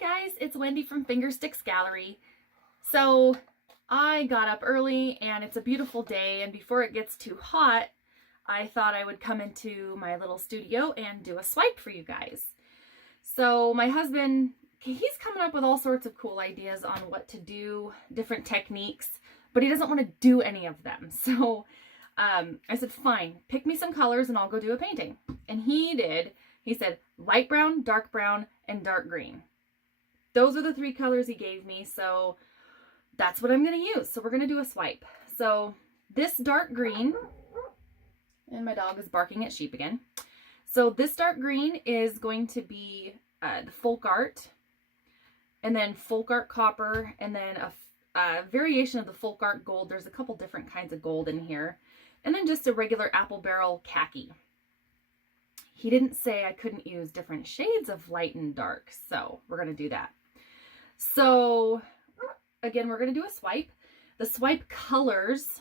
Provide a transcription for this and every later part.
Hi guys, it's Wendy from Fingersticks Gallery. So I got up early and it's a beautiful day, and before it gets too hot, I thought I would come into my little studio and do a swipe for you guys. So my husband, he's coming up with all sorts of cool ideas on what to do, different techniques, but he doesn't want to do any of them. So I said, fine, pick me some colors and I'll go do a painting. And he did. He said light brown, and dark green. Those are the three colors he gave me, so that's what I'm going to use. So we're going to do a swipe. So this dark green, and my dog is barking at sheep again. So this dark green is going to be the folk art, and then folk art copper, and then a variation of the folk art gold. There's a couple different kinds of gold in here, and then just a regular apple barrel khaki. He didn't say I couldn't use different shades of light and dark, so we're going to do that. So again, we're going to do a swipe. The swipe colors,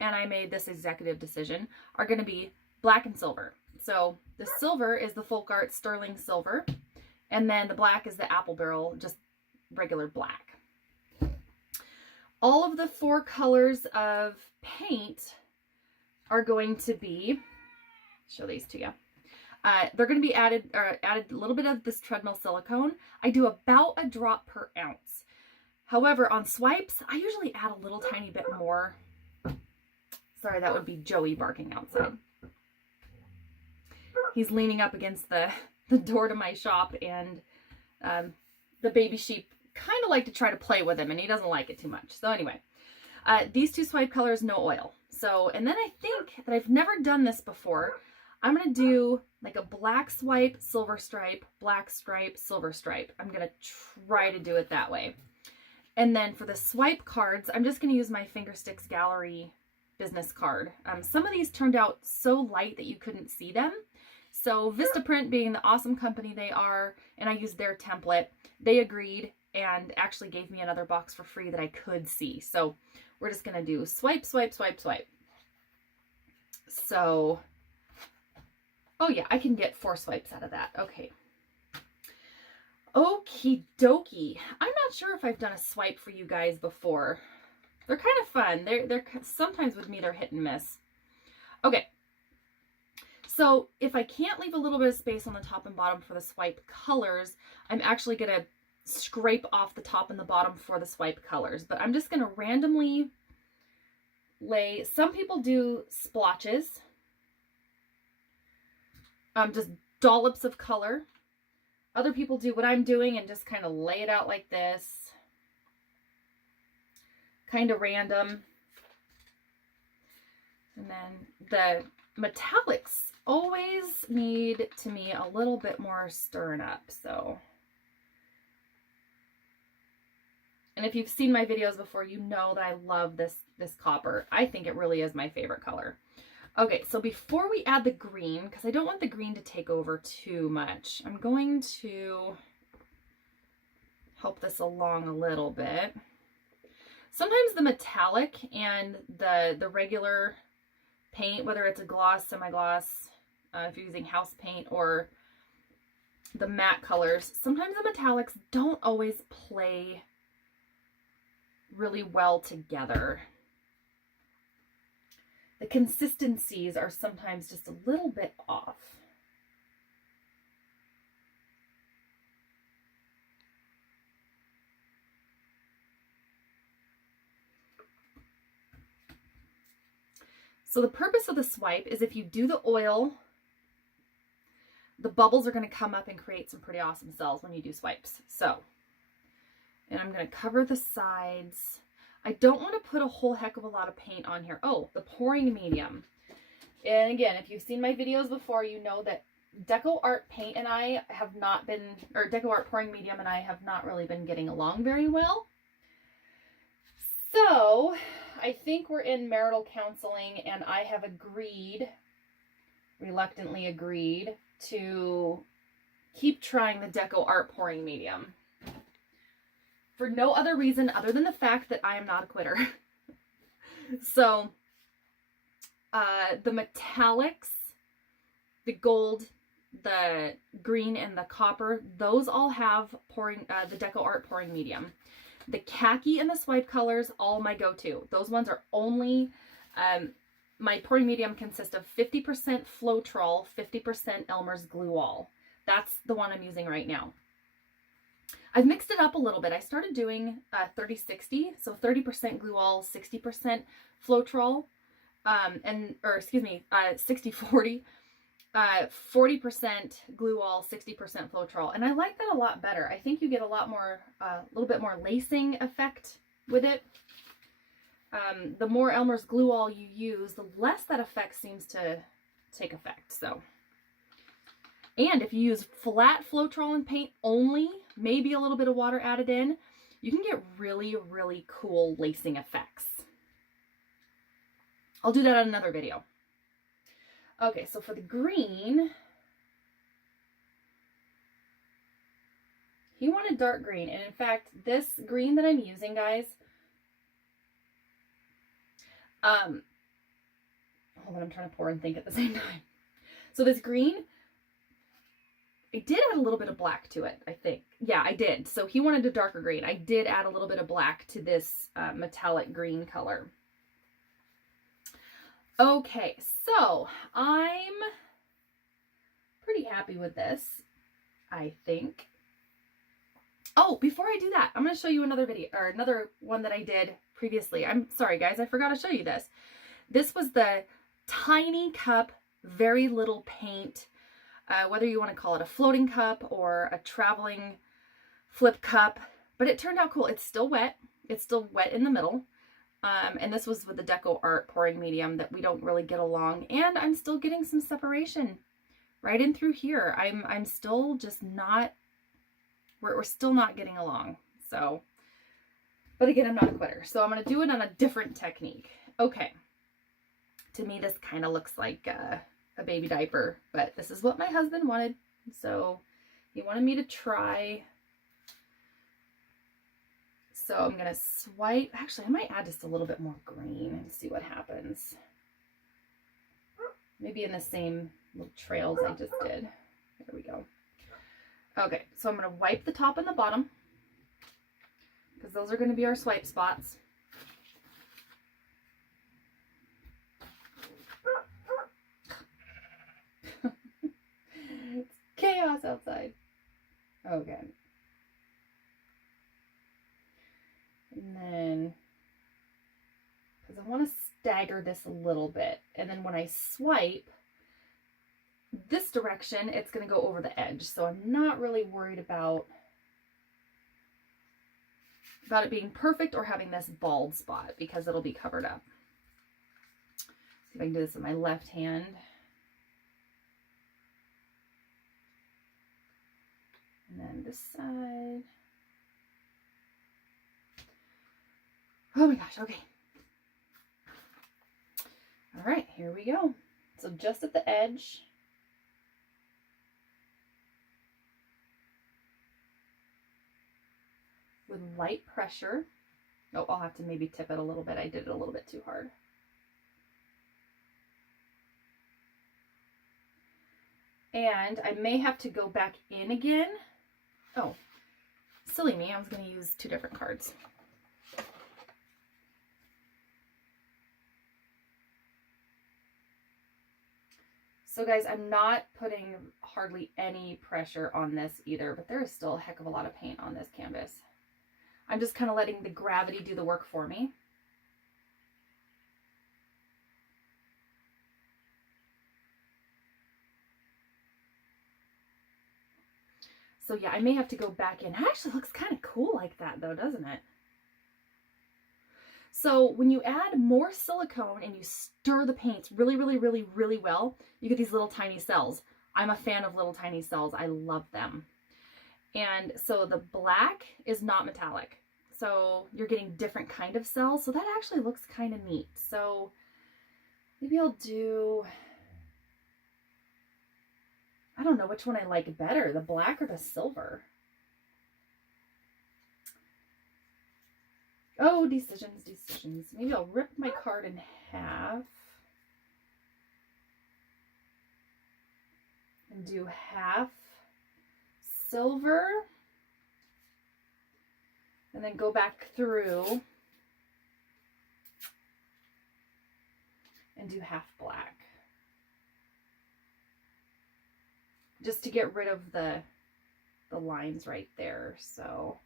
and I made this executive decision, are going to be black and silver. So the silver is the folk art sterling silver, and then the black is the apple barrel, just regular black. All of the four colors of paint are going to be, show these to you. They're going to be added a little bit of this treadmill silicone. I do about a drop per ounce. However, on swipes, I usually add a little tiny bit more. Sorry, that would be Joey barking outside. He's leaning up against the door to my shop, and the baby sheep kind of like to try to play with him, and he doesn't like it too much. So anyway, these two swipe colors, no oil. So, and then I think that I've never done this before. I'm going to do like a black swipe, silver stripe, black stripe, silver stripe. I'm going to try to do it that way. And then for the swipe cards, I'm just going to use my Fingersticks Gallery business card. Some of these turned out so light that you couldn't see them. So Vistaprint, being the awesome company they are, and I used their template, they agreed and actually gave me another box for free that I could see. So we're just going to do swipe, swipe, swipe, swipe. So, oh yeah, I can get 4 swipes out of that. Okay. Okie dokie. I'm not sure if I've done a swipe for you guys before. They're kind of fun. They're sometimes with me, they're hit and miss. Okay. So if I can't leave a little bit of space on the top and bottom for the swipe colors, I'm actually going to scrape off the top and the bottom for the swipe colors. But I'm just going to randomly lay, some people do splotches, just dollops of color. Other people do what I'm doing and just kind of lay it out like this. Kind of random. And then the metallics always need, to me, a little bit more stirring up. So, and if you've seen my videos before, you know that I love this copper. I think it really is my favorite color. Okay, so before we add the green, because I don't want the green to take over too much, I'm going to help this along a little bit. Sometimes the metallic and the regular paint, whether it's a gloss, semi-gloss, if you're using house paint, or the matte colors, sometimes the metallics don't always play really well together. The consistencies are sometimes just a little bit off. So the purpose of the swipe is if you do the oil, the bubbles are going to come up and create some pretty awesome cells when you do swipes. So, and I'm going to cover the sides. I don't want to put a whole heck of a lot of paint on here. Oh, the pouring medium. And again, if you've seen my videos before, you know that Deco Art Paint and I have not been, or Deco Art Pouring Medium and I have not really been getting along very well. So I think we're in marital counseling, and I have agreed, reluctantly agreed, to keep trying the Deco Art Pouring Medium. For no other reason other than the fact that I am not a quitter. So, the metallics, the gold the green and the copper, those all have pouring, the Deco Art pouring medium. The khaki and the swipe colors, all my go-to. Those ones are only, my pouring medium consists of 50% Floetrol, 50% Elmer's Glue All. That's the one I'm using right now. I've mixed it up a little bit. I started doing 30-60, so 30% Glue All, 60% Floetrol, or excuse me, 60-40. 40% Glue All, 60% Floetrol. And I like that a lot better. I think you get a lot more, a little bit more lacing effect with it. The more Elmer's Glue All you use, the less that effect seems to take effect. So, and if you use flat Floetrol and paint only, maybe a little bit of water added in, you can get really, really cool lacing effects. I'll do that on another video. Okay, so for the green, he wanted dark green. And in fact, this green that I'm using, guys, hold on, I'm trying to pour and think at the same time. So this green, I did add a little bit of black to it, I think. Yeah, I did. So he wanted a darker green. I did add a little bit of black to this metallic green color. Okay, so I'm pretty happy with this, I think. Oh, before I do that, I'm going to show you another video, or another one that I did previously. I'm sorry, guys, I forgot to show you this. This was the tiny cup, very little paint, whether you want to call it a floating cup or a traveling flip cup, but it turned out cool. It's still wet. It's still wet in the middle. And this was with the Deco Art pouring medium that we don't really get along. And I'm still getting some separation right in through here. I'm still just not, we're still not getting along. So, but again, I'm not a quitter. So I'm going to do it on a different technique. Okay. To me, this kind of looks like a baby diaper, but this is what my husband wanted. So he wanted me to try. So I'm going to swipe. Actually, I might add just a little bit more green and see what happens. Maybe in the same little trails I just did. There we go. Okay, so I'm going to wipe the top and the bottom because those are going to be our swipe spots. It's chaos outside. Okay. And then, because I want to stagger this a little bit. And then when I swipe this direction, it's going to go over the edge. So I'm not really worried about it being perfect or having this bald spot because it'll be covered up. See if I can do this with my left hand. And then this side. Oh my gosh, okay. All right, here we go. So just at the edge. With light pressure. Oh, I'll have to maybe tip it a little bit. I did it a little bit too hard. And I may have to go back in again. Oh, silly me. I was going to use two different cards. So guys, I'm not putting hardly any pressure on this either, but there is still a heck of a lot of paint on this canvas. I'm just kind of letting the gravity do the work for me. So yeah, I may have to go back in. It actually looks kind of cool like that though, doesn't it? So when you add more silicone and you stir the paints really, really, really, really well, you get these little tiny cells. I'm a fan of little tiny cells. I love them. And so the black is not metallic. So you're getting different kind of cells. So that actually looks kind of neat. So maybe I'll do, I don't know which one I like better, the black or the silver. Oh, decisions, decisions. Maybe I'll rip my card in half. do half silver, and then go back through and do half black, just to get rid of the lines right there. So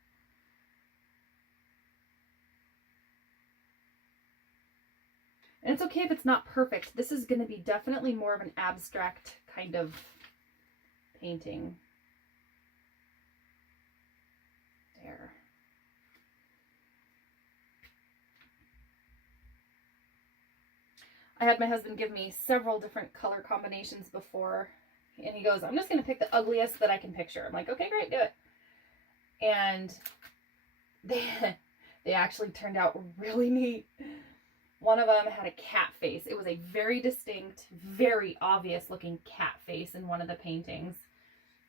and it's okay if it's not perfect. This is going to be definitely more of an abstract kind of painting. There. I had my husband give me several different color combinations before, and he goes, I'm just going to pick the ugliest that I can picture. I'm like, okay, great, do it. And they actually turned out really neat. One of them had a cat face. It was a very distinct, very obvious looking cat face in one of the paintings.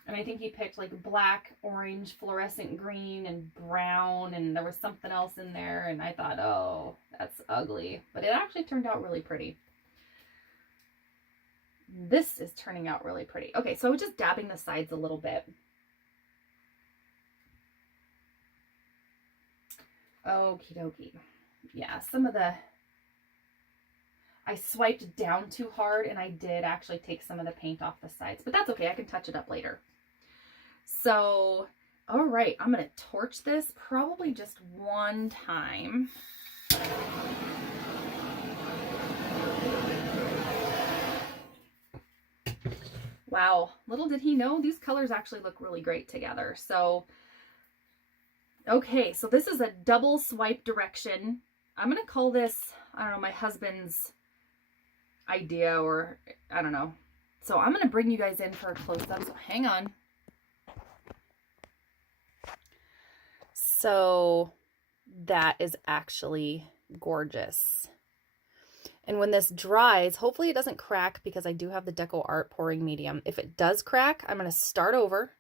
And I think he picked like black, orange, fluorescent green, and brown, and there was something else in there, and I thought, oh, that's ugly. But it actually turned out really pretty. This is turning out really pretty. Okay, so we're just dabbing the sides a little bit. Okie dokie. Yeah, some of the... I swiped down too hard, and I did actually take some of the paint off the sides. But that's okay, I can touch it up later. So, all right, I'm going to torch this probably just one time. Wow, little did he know, these colors actually look really great together. So, okay, so this is a double swipe direction. I'm going to call this, I don't know, my husband's idea, or I don't know. So I'm going to bring you guys in for a close-up, so hang on. So that is actually gorgeous. And when this dries, hopefully it doesn't crack, because I do have the Deco Art pouring medium. If it does crack, I'm going to start over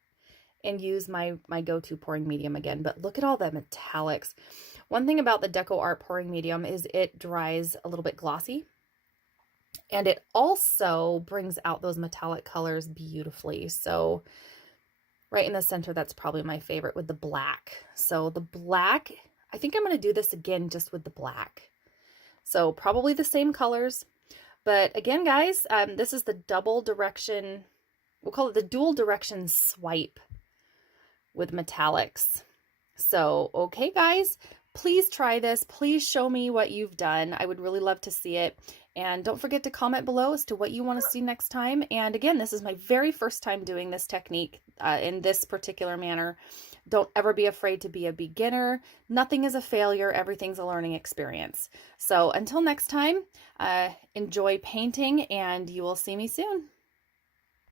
and use my go-to pouring medium again. But look at all the metallics. One thing about the Deco Art pouring medium is it dries a little bit glossy. And it also brings out those metallic colors beautifully. So right in the center, that's probably my favorite with the black. So the black, I think I'm going to do this again just with the black. So probably the same colors. But again, guys, this is the double direction, we'll call it the dual direction swipe with metallics. So, okay, guys, please try this. Please show me what you've done. I would really love to see it. And don't forget to comment below as to what you want to see next time. And again, this is my very first time doing this technique in this particular manner. Don't ever be afraid to be a beginner. Nothing is a failure. Everything's a learning experience. So until next time, enjoy painting, and you will see me soon.